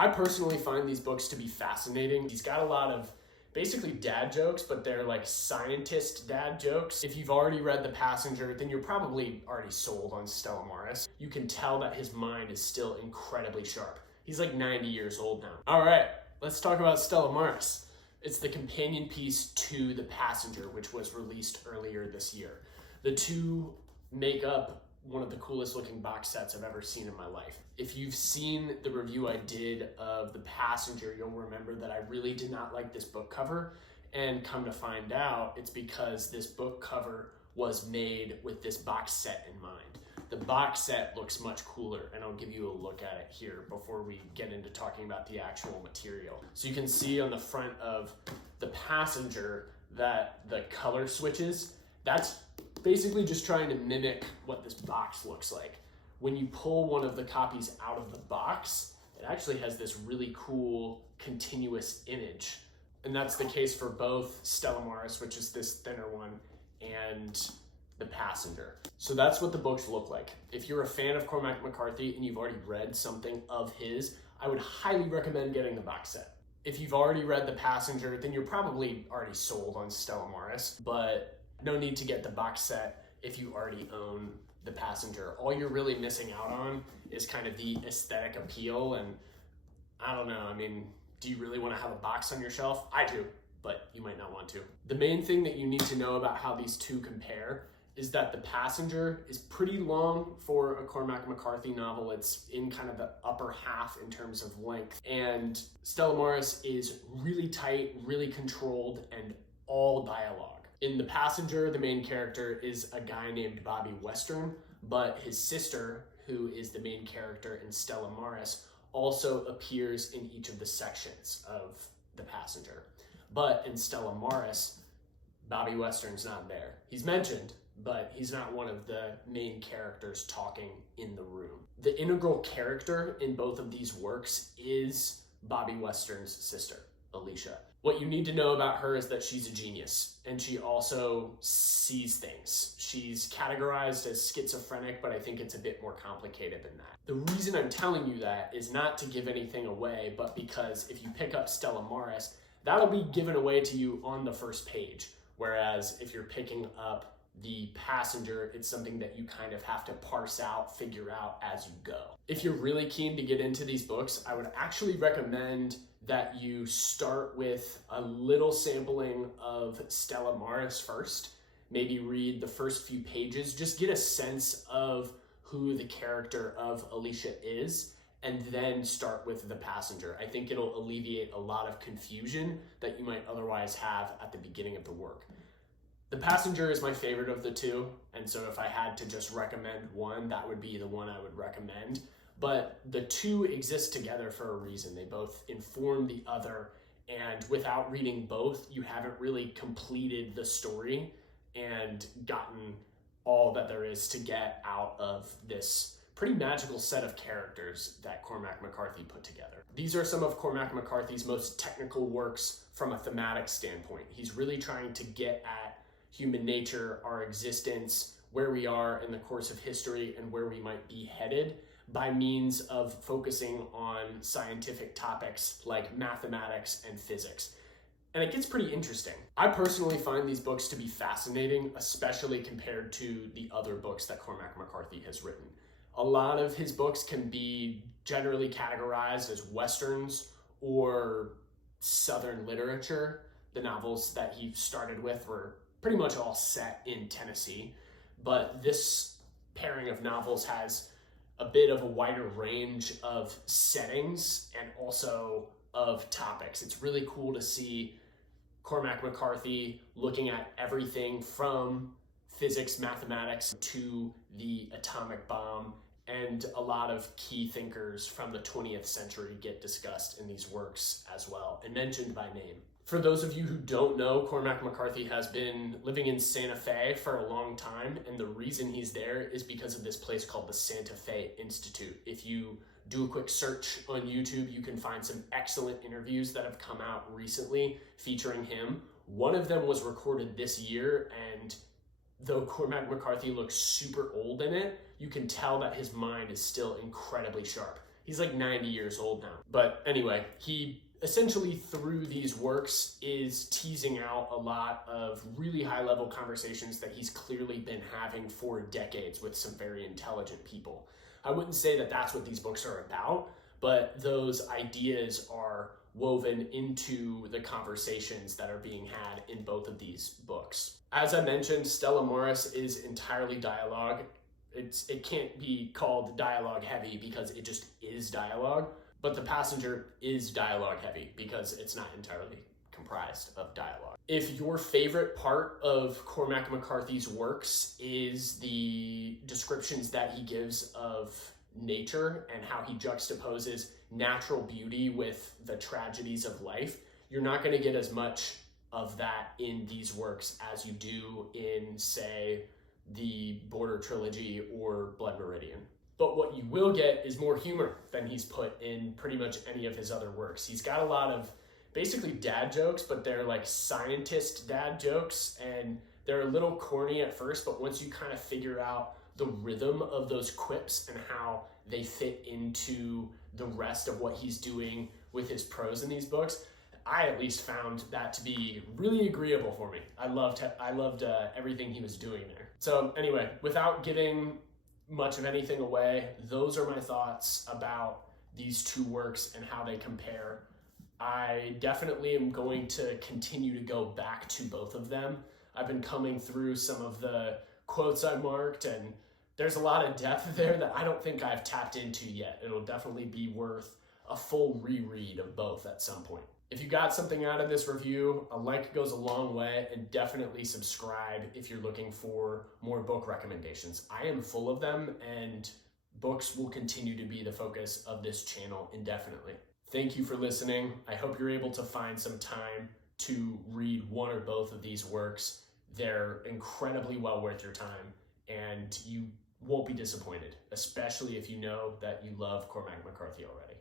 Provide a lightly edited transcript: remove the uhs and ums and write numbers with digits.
I personally find these books to be fascinating. He's got a lot of basically dad jokes, but they're like scientist dad jokes. If you've already read The Passenger, then you're probably already sold on Stella Maris. You can tell that his mind is still incredibly sharp. He's like 90 years old now. All right, let's talk about Stella Maris. It's the companion piece to The Passenger, which was released earlier this year. The two make up one of the coolest looking box sets I've ever seen in my life. If you've seen the review I did of The Passenger, you'll remember that I really did not like this book cover, and come to find out, it's because this book cover was made with this box set in mind. The box set looks much cooler, and I'll give you a look at it here before we get into talking about the actual material. So you can see on the front of The Passenger that the color switches, that's basically just trying to mimic what this box looks like. When you pull one of the copies out of the box, it actually has this really cool continuous image. And that's the case for both Stella Maris, which is this thinner one, and The Passenger. So that's what the books look like. If you're a fan of Cormac McCarthy and you've already read something of his, I would highly recommend getting the box set. If you've already read The Passenger, then you're probably already sold on Stella Maris, but no need to get the box set if you already own The Passenger. All you're really missing out on is kind of the aesthetic appeal, and I don't know, I mean, do you really want to have a box on your shelf? I do, but you might not want to. The main thing that you need to know about how these two compare is that The Passenger is pretty long for a Cormac McCarthy novel. It's in kind of the upper half in terms of length. And Stella Maris is really tight, really controlled, and all dialogue. In The Passenger, the main character is a guy named Bobby Western, but his sister, who is the main character in Stella Maris, also appears in each of the sections of The Passenger. But in Stella Maris, Bobby Western's not there. He's mentioned, but he's not one of the main characters talking in the room. The integral character in both of these works is Bobby Western's sister, Alicia. What you need to know about her is that she's a genius, and she also sees things. She's categorized as schizophrenic, but I think it's a bit more complicated than that. The reason I'm telling you that is not to give anything away, but because if you pick up Stella Maris, that'll be given away to you on the first page. Whereas if you're picking up The Passenger, it's something that you kind of have to parse out, figure out as you go. If you're really keen to get into these books, I would actually recommend that you start with a little sampling of Stella Maris first. Maybe read the first few pages, just get a sense of who the character of Alicia is, and then start with The Passenger. I think it'll alleviate a lot of confusion that you might otherwise have at the beginning of the work. The Passenger is my favorite of the two, and so if I had to just recommend one, that would be the one I would recommend. But the two exist together for a reason. They both inform the other, and without reading both, you haven't really completed the story and gotten all that there is to get out of this pretty magical set of characters that Cormac McCarthy put together. These are some of Cormac McCarthy's most technical works from a thematic standpoint. He's really trying to get at human nature, our existence, where we are in the course of history, and where we might be headed by means of focusing on scientific topics like mathematics and physics. And it gets pretty interesting. I personally find these books to be fascinating, especially compared to the other books that Cormac McCarthy has written. A lot of his books can be generally categorized as Westerns or Southern literature. The novels that he started with were pretty much all set in Tennessee, but this pairing of novels has a bit of a wider range of settings and also of topics. It's really cool to see Cormac McCarthy looking at everything from physics, mathematics to the atomic bomb, and a lot of key thinkers from the 20th century get discussed in these works as well and mentioned by name. For those of you who don't know, Cormac McCarthy has been living in Santa Fe for a long time, and the reason he's there is because of this place called the Santa Fe Institute. If you do a quick search on YouTube, you can find some excellent interviews that have come out recently featuring him. One of them was recorded this year, and though Cormac McCarthy looks super old in it, you can tell that his mind is still incredibly sharp. He's like 90 years old now. But anyway, he essentially through these works is teasing out a lot of really high level conversations that he's clearly been having for decades with some very intelligent people. I wouldn't say that that's what these books are about, but those ideas are woven into the conversations that are being had in both of these books. As I mentioned, Stella Morris is entirely dialogue. It can't be called dialogue heavy because it just is dialogue. But The Passenger is dialogue heavy because it's not entirely comprised of dialogue. If your favorite part of Cormac McCarthy's works is the descriptions that he gives of nature and how he juxtaposes natural beauty with the tragedies of life, you're not going to get as much of that in these works as you do in, say, the Border Trilogy or Blood Meridian. But what you will get is more humor than he's put in pretty much any of his other works. He's got a lot of basically dad jokes, but they're like scientist dad jokes, and they're a little corny at first, but once you kind of figure out the rhythm of those quips and how they fit into the rest of what he's doing with his prose in these books, I at least found that to be really agreeable for me. I loved everything he was doing there. So anyway, without giving much of anything away, those are my thoughts about these two works and how they compare. I definitely am going to continue to go back to both of them. I've been coming through some of the quotes I marked, and there's a lot of depth there that I don't think I've tapped into yet. It'll definitely be worth a full reread of both at some point. If you got something out of this review, a like goes a long way, and definitely subscribe if you're looking for more book recommendations. I am full of them, and books will continue to be the focus of this channel indefinitely. Thank you for listening. I hope you're able to find some time to read one or both of these works. They're incredibly well worth your time, and you won't be disappointed, especially if you know that you love Cormac McCarthy already.